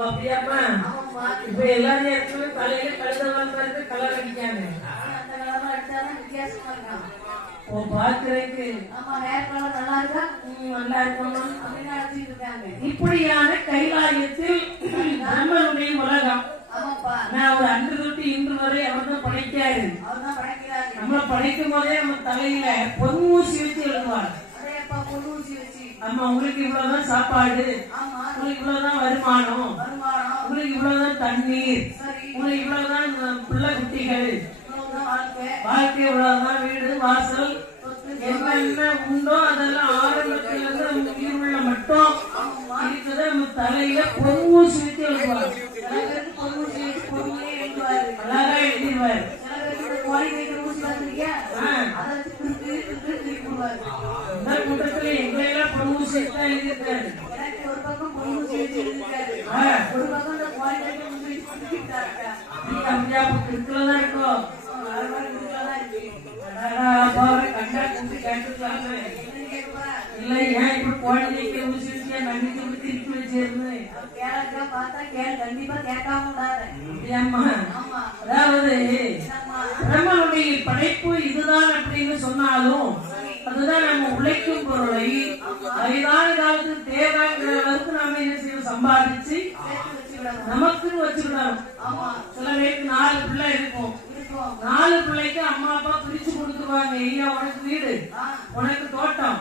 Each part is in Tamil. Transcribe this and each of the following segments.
அப்படியாப்பா? இப்ப எல்லா நேரத்துலயும் தலையில கழுத கலர் அடிக்காங்க. இப்படியான கைலாயத்தில் நம்மளுடைய உலகம். நான் ஒரு அன்று தொட்டு இன்று வரை அவர் தான் படைக்காரு. நம்மளை படைக்கும் போதே நம்ம தலையில பொன்மூசி வச்சு எழுதுவார். ஆமா, உங்களுக்கு இவ்வளவுதான் சாப்பாடு, உங்களுக்கு இவ்வளவுதான் வருமானம், உங்களுக்கு இவ்வளவுதான் தண்ணீர், உங்களுக்கு இவ்வளவுதான் பிள்ளை குட்டிகள், வாழ்க்கை இவ்வளவுதான், வீடு வாசல், என்னென்ன உண்டோ அதெல்லாம் ஆரம்பத்துல இருந்து உயிர் உள்ள மட்டும் இருக்கிறத நம்ம தலையில பொன்மூசி வச்சு எழுதுவார். அழகா எழுதிடுவார். கூட்டத்துல எங்கெல்லாம் பொன்மூசி தான் எழுதியிருக்காரு. இருக்குதான் இருக்கும். இல்ல ஏன் இப்படி குழந்தைக்கு ஊசி வச்சியா நம்பிக்கை திருப்பி வச்சிருந்து அதாவது பிரம்மனுடைய படைப்பு இதுதான் அப்படின்னு சொன்னாலும் அதுதான் நம்ம உழைக்கும் பொருளை வயதான காலத்துக்கு தேவைங்கிற அளவுக்கு நாம என்ன செய்யணும், சம்பாதிச்சு நமக்குன்னு வச்சுக்கிடணும். சில பேருக்கு 4 பிள்ளை இருக்கும். 4 பிள்ளைக்கு அம்மா அப்பா பிரிச்சு கொடுத்துருவாங்க. ஐயா உனக்கு வீடு, உனக்கு தோட்டம்,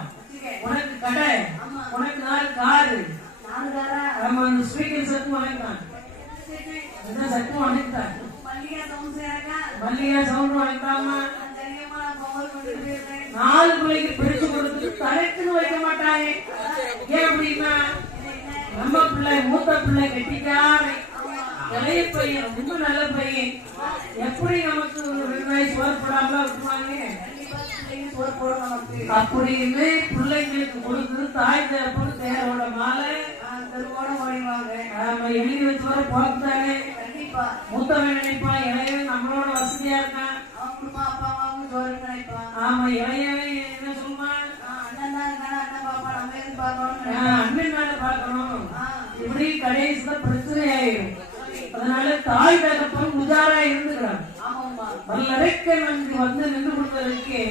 உனக்கு கடை, உனக்கு 4 காரு. ஆமா, அந்த ஸ்பீக்கர் சத்து வணக்கம் சத்து வணக்கம் மல்லிகா சவுண்ட் வணக்காம 4 பிள்ளைக்கு பிரிச்சு கொடுத்து தலைக்குன்னு வைக்க மாட்டாங்க. ஏன் அப்படின்னா நம்ம பிள்ளை மூத்த பிள்ளை கெட்டிக்காரை இளைய பையன் ரொம்ப நல்ல பையன், எப்படி நமக்கு 2 வயசு போடப்படாம இருக்குவாங்க அப்படின்னு பிள்ளைங்களுக்கு கொடுத்து தாய் தரப்பு தேரோட மாலை எழுதி வச்சு வர போக்குதானே. மூத்தவன் நினைப்பான் இளையவன் நம்மளோட வசதியா இருக்கான். ஆமா, இளையவன் என்ன சொல்லுவான், அண்ணன் மேல பாக்கணும். இப்படி கடைசியில பிரச்சனை ஆயிடும். அதனால தாய் தகப்பன் உதாரா இருந்துக்கிறான். வல்லரைக்கன் அங்கு வந்து நின்று கொண்டதற்கு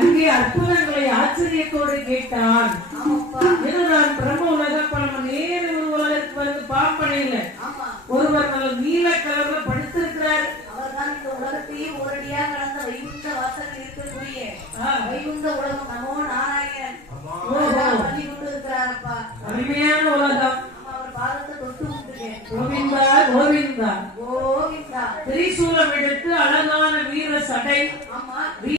அங்கே அற்புதங்களை ஆச்சரியத்தோடு கேட்டான். இதுதான் பிரம்ம உலகம். நம்ம நேர ஒரு உலகத்துக்கு வந்து பாம்பனையில ஒருவர் நல்ல நீல கலர்ல படுத்திருக்கிறார். அவர்தான் இந்த உலகத்தையே ஒரடியாக கடந்த வைகுண்ட வாசலில் இருக்கக்கூடிய வைகுண்ட உலகம் நமோ நாராயணன் பண்ணி கொண்டு இருக்கிறாரப்பா. அருமையான உலகம். அவர் பாதத்தை தொட்டு விட்டுருக்கேன். கோவிந்தா கோவிந்தா கோவிந்தா. திரிசூலம் எடுத்து அழகான வீர சடை,